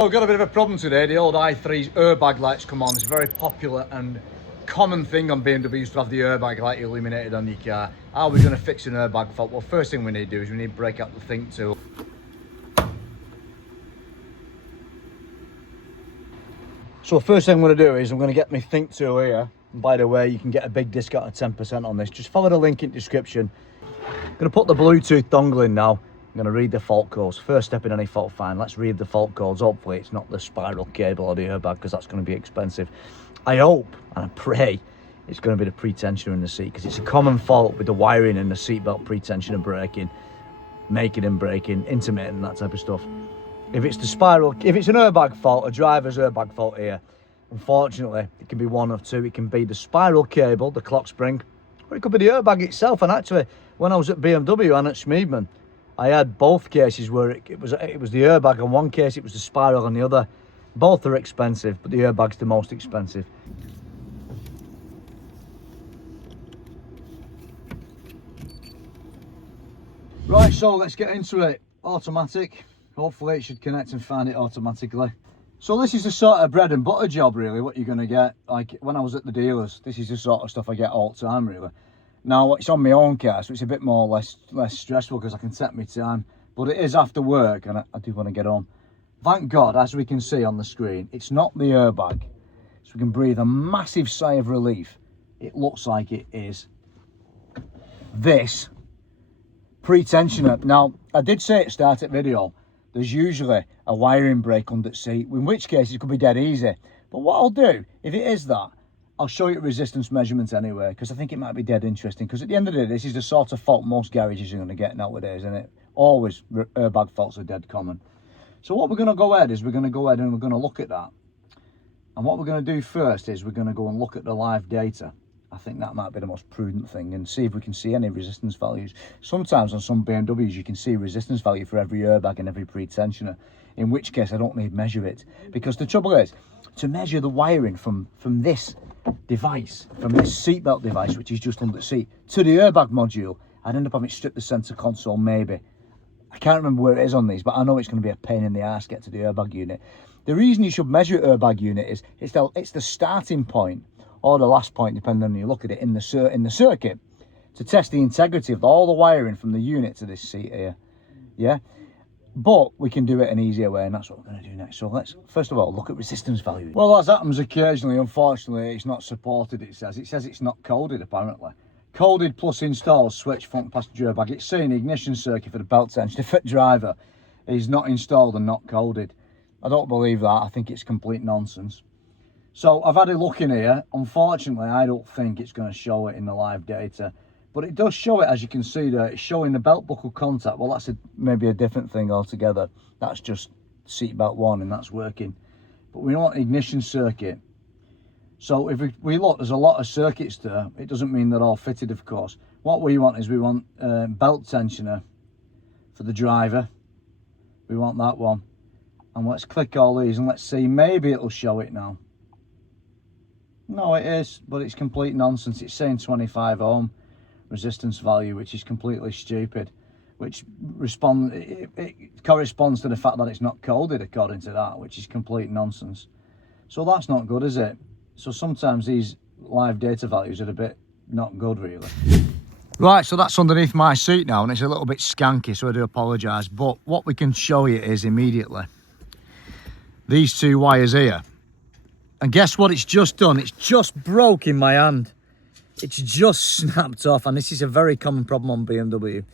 I've got a bit of a problem today. The old i3's airbag lights come on. It's a very popular and common thing on BMWs to have the airbag light illuminated on your car. How are we going to fix an airbag fault? Well, first thing we need to do is we need to break out the think tool. So first thing I'm going to do is I'm going to get my think tool here. And by the way, you can get a big discount of 10% on this. Just follow the link in the description. I'm going to put the Bluetooth dongle in now. I'm going to read the fault codes. First step in any fault find, let's read the fault codes. Hopefully it's not the spiral cable or the airbag, because that's going to be expensive. I hope and I pray it's going to be the pretensioner in the seat, because it's a common fault with the wiring in the seatbelt pretensioner breaking, making and breaking, intermittent, that type of stuff. If it's the spiral, if it's an airbag fault, a driver's airbag fault here, unfortunately, it can be one of two. It can be the spiral cable, the clock spring, or it could be the airbag itself. And actually, when I was at BMW and at Schmiedman, I had both cases where it was the airbag on one case, it was the spiral on the other. Both are expensive, but the airbag's the most expensive. Right, so let's get into it. Automatic. Hopefully it should connect and find it automatically. So this is the sort of bread and butter job, really, what you're going to get. Like when I was at the dealers, this is the sort of stuff I get all the time, really. Now, it's on my own car, so it's a bit more less stressful because I can set my time. But it is after work, and I do want to get home. Thank God, as we can see on the screen, it's not the airbag. So we can breathe a massive sigh of relief. It looks like it is this pretensioner. Now, I did say at the start of the video, there's usually a wiring break under the seat, in which case it could be dead easy. But what I'll do, if it is that, I'll show you resistance measurements anyway, because I think it might be dead interesting. Because at the end of the day, this is the sort of fault most garages are going to get nowadays, isn't it? Always airbag faults are dead common. So what we're going to go ahead is we're going to go ahead and we're going to look at that. And what we're going to do first is we're going to go and look at the live data. I think that might be the most prudent thing, and see if we can see any resistance values. Sometimes on some BMWs you can see resistance value for every airbag and every pretensioner, in which case I don't need to measure it. Because the trouble is, to measure the wiring from this device, from this seatbelt device, which is just under the seat, to the airbag module, I'd end up having to strip the centre console maybe. I can't remember where it is on these, but I know it's going to be a pain in the arse to get to the airbag unit. The reason you should measure airbag unit is it's the starting point, or the last point, depending on how you look at it, in the circuit, to test the integrity of all the wiring from the unit to this seat here. Yeah? But we can do it an easier way, and that's what we're going to do next. So let's, first of all, look at resistance value. Well, as happens occasionally, unfortunately, it's not supported, it says. It says it's not coded, apparently. Coded plus installed switch front passenger airbag. It's saying the ignition circuit for the belt tensioner for driver is not installed and not coded. I don't believe that. I think it's complete nonsense. So I've had a look in here. Unfortunately, I don't think it's going to show it in the live data. But it does show it, as you can see there. It's showing the belt buckle contact. Well, that's maybe a different thing altogether. That's just seatbelt one, and that's working. But we want ignition circuit. So if we look, there's a lot of circuits there. It doesn't mean they're all fitted, of course. What we want is we want belt tensioner for the driver. We want that one. And let's click all these and let's see. Maybe it'll show it now. No, it is, but it's complete nonsense. It's saying 25 ohm resistance value, which is completely stupid. Which it corresponds to the fact that it's not coded according to that, which is complete nonsense. So that's not good, is it? So sometimes these live data values are a bit not good, really. Right, so that's underneath my seat now, and it's a little bit skanky, so I do apologise. But what we can show you is immediately these two wires here. And guess what it's just done? It's just broke in my hand. It's just snapped off, and this is a very common problem on BMW.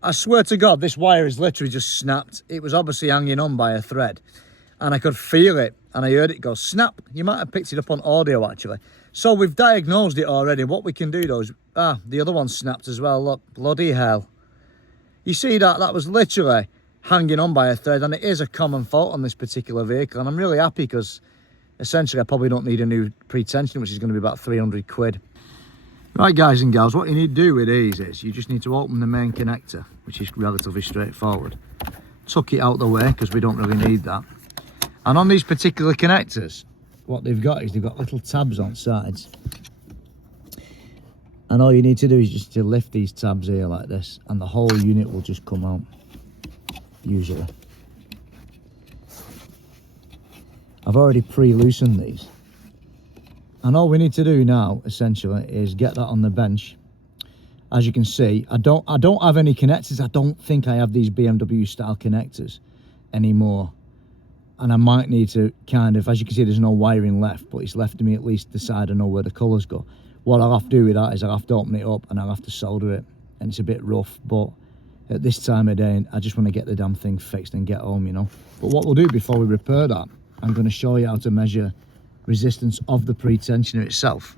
I swear to God, this wire is literally just snapped. It was obviously hanging on by a thread, and I could feel it, and I heard it go snap. You might have picked it up on audio, actually. So we've diagnosed it already. What we can do, though, is... the other one snapped as well. Look, bloody hell. You see that? That was literally hanging on by a thread, and it is a common fault on this particular vehicle, and I'm really happy because essentially I probably don't need a new pretensioner, which is going to be about 300 quid. Right, guys and gals, what you need to do with these is you just need to open the main connector, which is relatively straightforward. Tuck it out the way because we don't really need that. And on these particular connectors, what they've got is they've got little tabs on sides. And all you need to do is just to lift these tabs here like this, and the whole unit will just come out, usually. I've already pre-loosened these. And all we need to do now, essentially, is get that on the bench. As you can see, I don't have any connectors. I don't think I have these BMW style connectors anymore. And I might need to kind of, as you can see, there's no wiring left, but it's left to me at least decide I know where the colours go. What I'll have to do with that is I'll have to open it up and I'll have to solder it. And it's a bit rough, but at this time of day, I just want to get the damn thing fixed and get home, you know. But what we'll do before we repair that, I'm going to show you how to measure resistance of the pretensioner itself.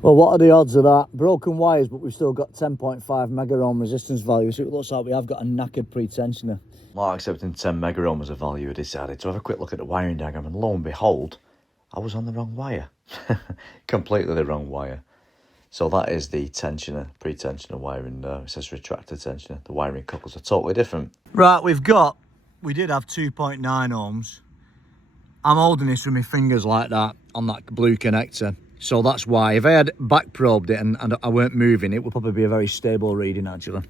Well, what are the odds of that? Broken wires, but we've still got 10.5 mega ohm resistance value, so it looks like we have got a knackered pretensioner. Not accepting 10 mega ohm as a value, I decided to have a quick look at the wiring diagram, and lo and behold, I was on the wrong wire. Completely the wrong wire. So that is the tensioner, pretensioner wiring there. It says retractor tensioner. The wiring couples are totally different. Right, we did have 2.9 ohms. I'm holding this with my fingers like that on that blue connector. So that's why, if I had back probed it and I weren't moving, it would probably be a very stable reading actually.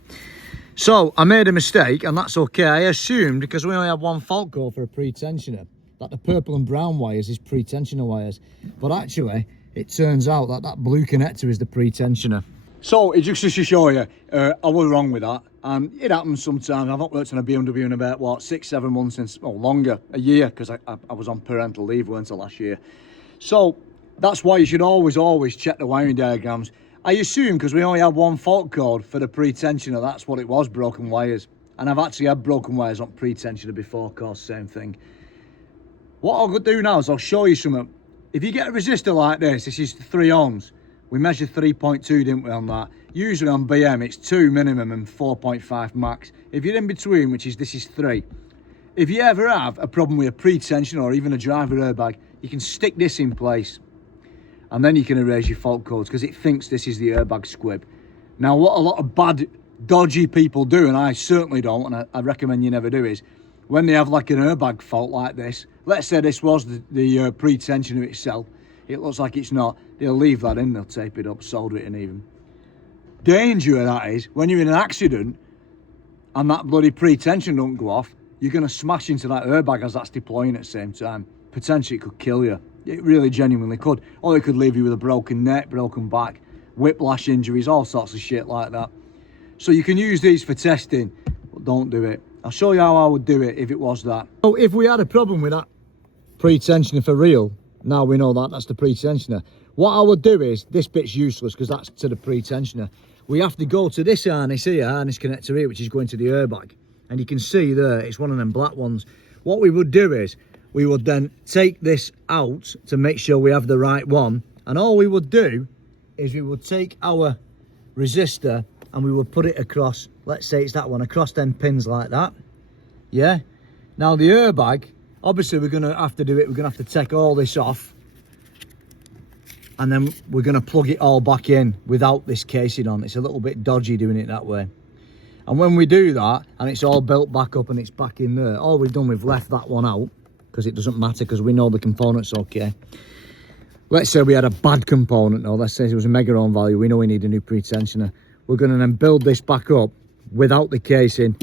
So I made a mistake, and that's okay. I assumed, because we only have one fault code for a pretensioner, that the purple and brown wires is pretensioner wires. But actually, it turns out that that blue connector is the pretensioner. So it just to show you, I was wrong with that. And it happens sometimes. I've not worked on a BMW in about, what, 6-7 months since, or longer, a year, because I was on parental leave, weren't I, last year. So that's why you should always check the wiring diagrams. I assume because we only had one fault code for the pretensioner, that's what it was, broken wires. And I've actually had broken wires on pretensioner before, of course, same thing. What I'll do now is I'll show you something. If you get a resistor like this is 3 ohms. We measured 3.2, didn't we, on that? Usually on BM it's 2 minimum and 4.5 max. If you're in between, this is 3. If you ever have a problem with a pretensioner or even a driver airbag, you can stick this in place. And then you can erase your fault codes because it thinks this is the airbag squib. Now, what a lot of bad, dodgy people do, and I certainly don't, and I recommend you never do, is when they have like an airbag fault like this, let's say this was the pretensioner itself, it looks like it's not, they'll leave that in, they'll tape it up, solder it in even. Danger of that is, when you're in an accident and that bloody pretensioner don't go off, you're going to smash into that airbag as that's deploying at the same time. Potentially it could kill you. It really genuinely could. Or it could leave you with a broken neck, broken back, whiplash injuries, all sorts of shit like that. So you can use these for testing, but don't do it. I'll show you how I would do it if it was that. So if we had a problem with that pretensioner for real, now we know that that's the pretensioner. What I would do is, this bit's useless because that's to the pretensioner. We have to go to this harness here, harness connector here, which is going to the airbag. And you can see there, it's one of them black ones. What we would do is, we would then take this out to make sure we have the right one. And all we would do is we would take our resistor and we would put it across, let's say it's that one, across them pins like that. Yeah. Now the airbag, obviously we're going to have to do it, we're going to have to take all this off. And then we're going to plug it all back in without this casing on. It's a little bit dodgy doing it that way. And when we do that, and it's all built back up and it's back in there, all we've done, we've left that one out. Because it doesn't matter, because we know the component's okay. Let's say we had a bad component, or let's say it was a mega ohm value, we know we need a new pretensioner. We're going to then build this back up without the casing,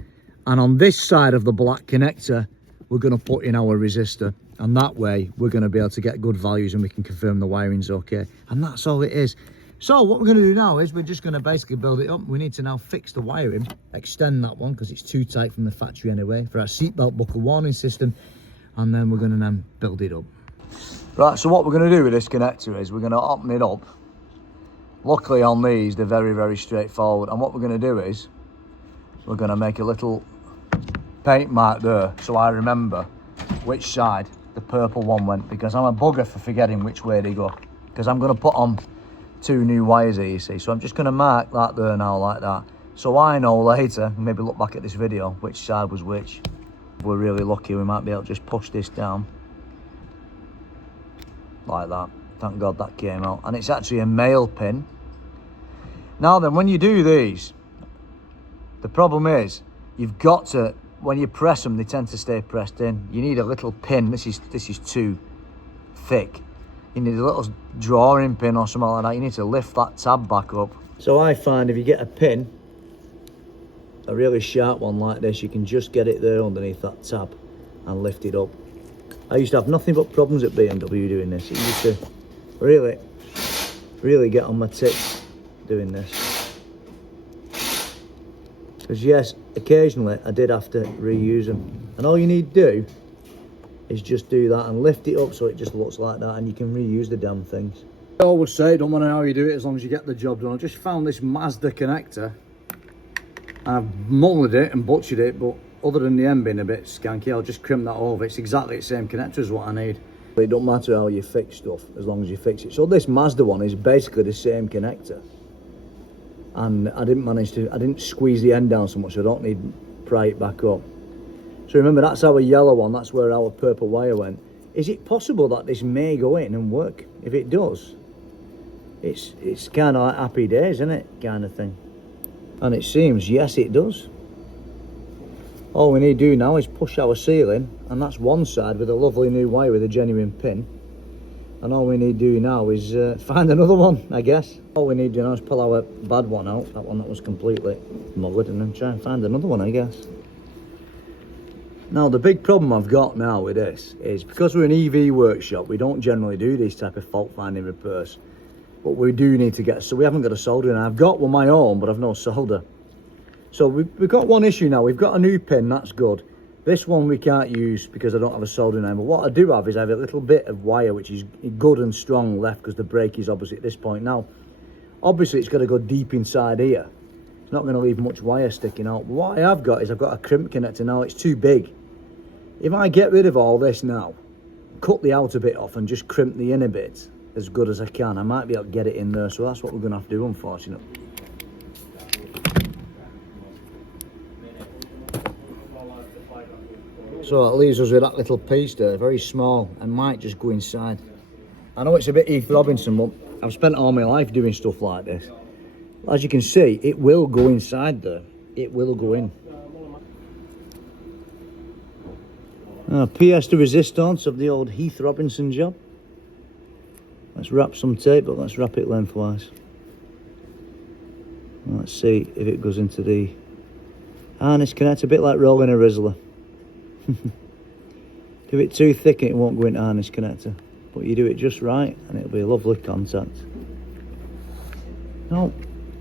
and on this side of the black connector, we're going to put in our resistor, and that way we're going to be able to get good values and we can confirm the wiring's okay. And that's all it is. So what we're going to do now is we're just going to basically build it up. We need to now fix the wiring, extend that one because it's too tight from the factory anyway, for our seatbelt buckle warning system. And then we're going to then build it up. Right, so what we're going to do with this connector is we're going to open it up. Luckily on these, they're very, very straightforward. And what we're going to do is we're going to make a little paint mark there so I remember which side the purple one went, because I'm a bugger for forgetting which way they go. Because I'm going to put on 2 new wires here, you see. So I'm just going to mark that there now like that. So I know later, maybe look back at this video, which side was which. If we're really lucky, we might be able to just push this down like that. Thank God that came out. And it's actually a male pin. Now then, when you do these, the problem is you've got to, when you press them, they tend to stay pressed in. You need a little pin. This is too thick. You need a little drawing pin or something like that. You need to lift that tab back up. So I find if you get a pin, a really sharp one like this, you can just get it there underneath that tab and lift it up. I used to have nothing but problems at BMW doing this. It used to really get on my tits doing this. Because yes, occasionally I did have to reuse them. And all you need to do is just do that and lift it up so it just looks like that, and you can reuse the damn things. I always say, don't matter how you do it, as long as you get the job done. I just found this Mazda connector. I've mulled it and butchered it, but other than the end being a bit skanky, I'll just crimp that over. It's exactly the same connector as what I need. It don't matter how you fix stuff, as long as you fix it. So this Mazda one is basically the same connector. And I didn't squeeze the end down so much, so I don't need to pry it back up. So remember, that's our yellow one, that's where our purple wire went. Is it possible that this may go in and work? If it does, it's kind of like happy days, isn't it? Kind of thing. And it seems, yes, it does. All we need to do now is push our ceiling, and that's one side with a lovely new wire with a genuine pin. And all we need to do now is find another one, I guess. All we need to do now is pull our bad one out, that one that was completely mullered, and then try and find another one, I guess. Now, the big problem I've got now with this is, because we're an EV workshop, we don't generally do these type of fault finding repairs. But we do need to get, so we haven't got a solder in. I've got one my own, but I've no solder. So we've got one issue now. We've got a new pin, that's good. This one we can't use because I don't have a soldering iron. But what I do have is I have a little bit of wire which is good and strong left, because the brake is obviously at this point. Now, obviously it's got to go deep inside here. It's not going to leave much wire sticking out. But what I have got is I've got a crimp connector now. It's too big. If I get rid of all this now, cut the outer bit off and just crimp the inner bit as good as I can, I might be able to get it in there. So that's what we're going to have to do, unfortunately. So that leaves us with that little piece there, very small, and might just go inside. I know it's a bit Heath Robinson, but I've spent all my life doing stuff like this. As you can see, it will go inside there. It will go in. Pièce de resistance of the old Heath Robinson job. Let's wrap some tape, but let's wrap it lengthwise. Let's see if it goes into the harness connector, a bit like rolling a Rizzler. Do it too thick and it won't go into harness connector, but you do it just right and it'll be a lovely contact. Now,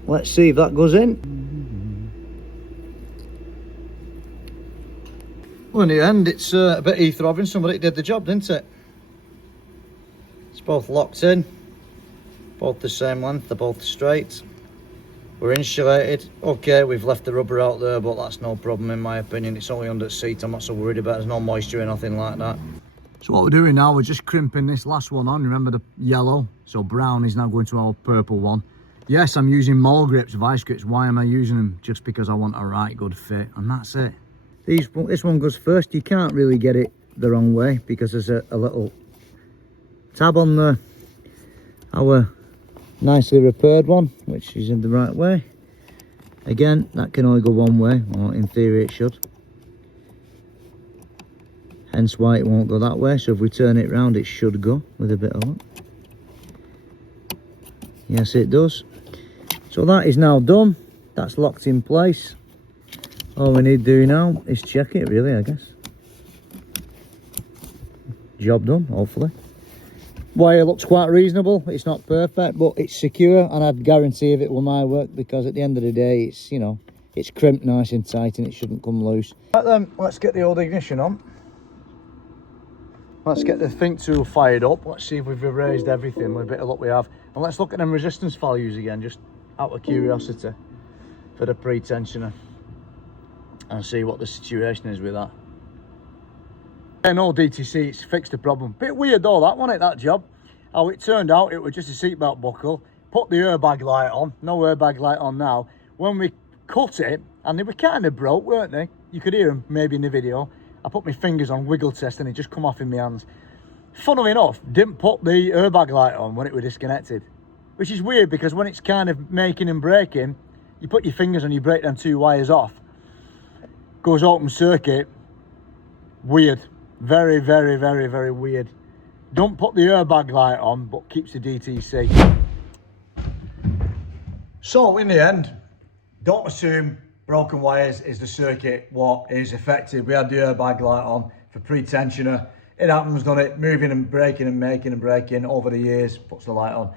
let's see if that goes in. Well, in the end, it's a bit Heath Robinson, but it did the job, didn't it? It's both locked in, both the same length, they're both straight. We're insulated. Okay, we've left the rubber out there, but that's no problem in my opinion. It's only under the seat, I'm not so worried about it. There's no moisture or nothing like that. So what we're doing now, we're just crimping this last one on. Remember the yellow? So brown is now going to our purple one. Yes, I'm using mole grips, vice grips. Why am I using them? Just because I want a right good fit, and that's it. This one goes first. You can't really get it the wrong way because there's a little tab on there. Our nicely repaired one, which is in the right way. Again, that can only go one way, or in theory it should. Hence why it won't go that way. So if we turn it round, it should go with a bit of luck. Yes, it does. So that is now done. That's locked in place. All we need to do now is check it, really, I guess. Job done, hopefully. Wire looks quite reasonable. It's not perfect, but it's secure, and I'd guarantee if it will my work, because at the end of the day, it's, you know, it's crimped nice and tight and it shouldn't come loose. Right then, let's get the old ignition on. Let's get the think tool fired up. Let's see if we've erased everything. With a bit of luck we have. And let's look at them resistance values again, just out of curiosity, for the pretensioner, and see what the situation is with that. No DTC, it's fixed the problem. Bit weird though, that wasn't it, that job? How it turned out, it was just a seatbelt buckle. Put the airbag light on, no airbag light on now. When we cut it, and they were kind of broke, weren't they? You could hear them maybe in the video. I put my fingers on wiggle test and it just come off in my hands. Funnily enough, didn't put the airbag light on when it was disconnected. Which is weird, because when it's kind of making and breaking, you put your fingers on, you break them two wires off. Goes open circuit. Weird. Very, very, very, very weird. Don't put the airbag light on, but keeps the DTC. So in the end, don't assume broken wires is the circuit what is affected. We had the airbag light on for pretensioner. It happens, doesn't it? Moving and braking and making and braking over the years, puts the light on.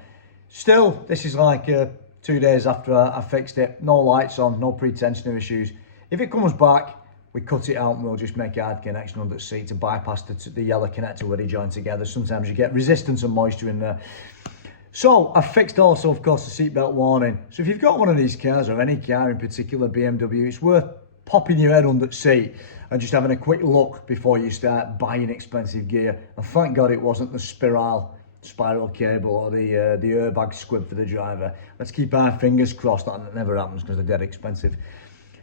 Still, this is like 2 days after I fixed it. No lights on, no pretensioner issues. If it comes back, we cut it out and we'll just make a hard connection under the seat to bypass the yellow connector where they join together. Sometimes you get resistance and moisture in there. So I fixed also, of course, the seatbelt warning. So if you've got one of these cars, or any car in particular, BMW, it's worth popping your head under the seat and just having a quick look before you start buying expensive gear. And thank God it wasn't the spiral cable or the airbag squib for the driver. Let's keep our fingers crossed that never happens, because they're dead expensive.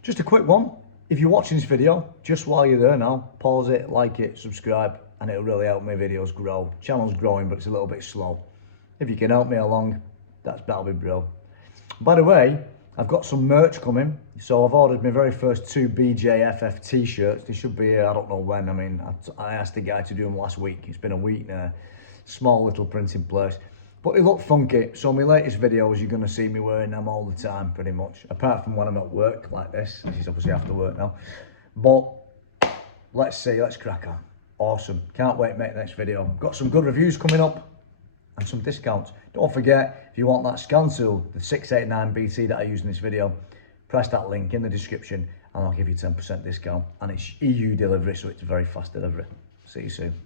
Just a quick one. If you're watching this video, just while you're there now, pause it, like it, subscribe, and it'll really help my videos grow. Channel's growing, but it's a little bit slow. If you can help me along, that'll be brilliant. By the way, I've got some merch coming. So I've ordered my very first 2 BJFF t-shirts. They should be here, I don't know when. I mean, I asked the guy to do them last week. It's been a week now. Small little printing place. But they look funky. So my latest videos, you're going to see me wearing them all the time, pretty much. Apart from when I'm at work, like this. This is obviously after work now. But let's see, let's crack on. Awesome. Can't wait to make the next video. Got some good reviews coming up and some discounts. Don't forget, if you want that scan tool, the 689BT that I use in this video, press that link in the description and I'll give you 10% discount. And it's EU delivery, so it's very fast delivery. See you soon.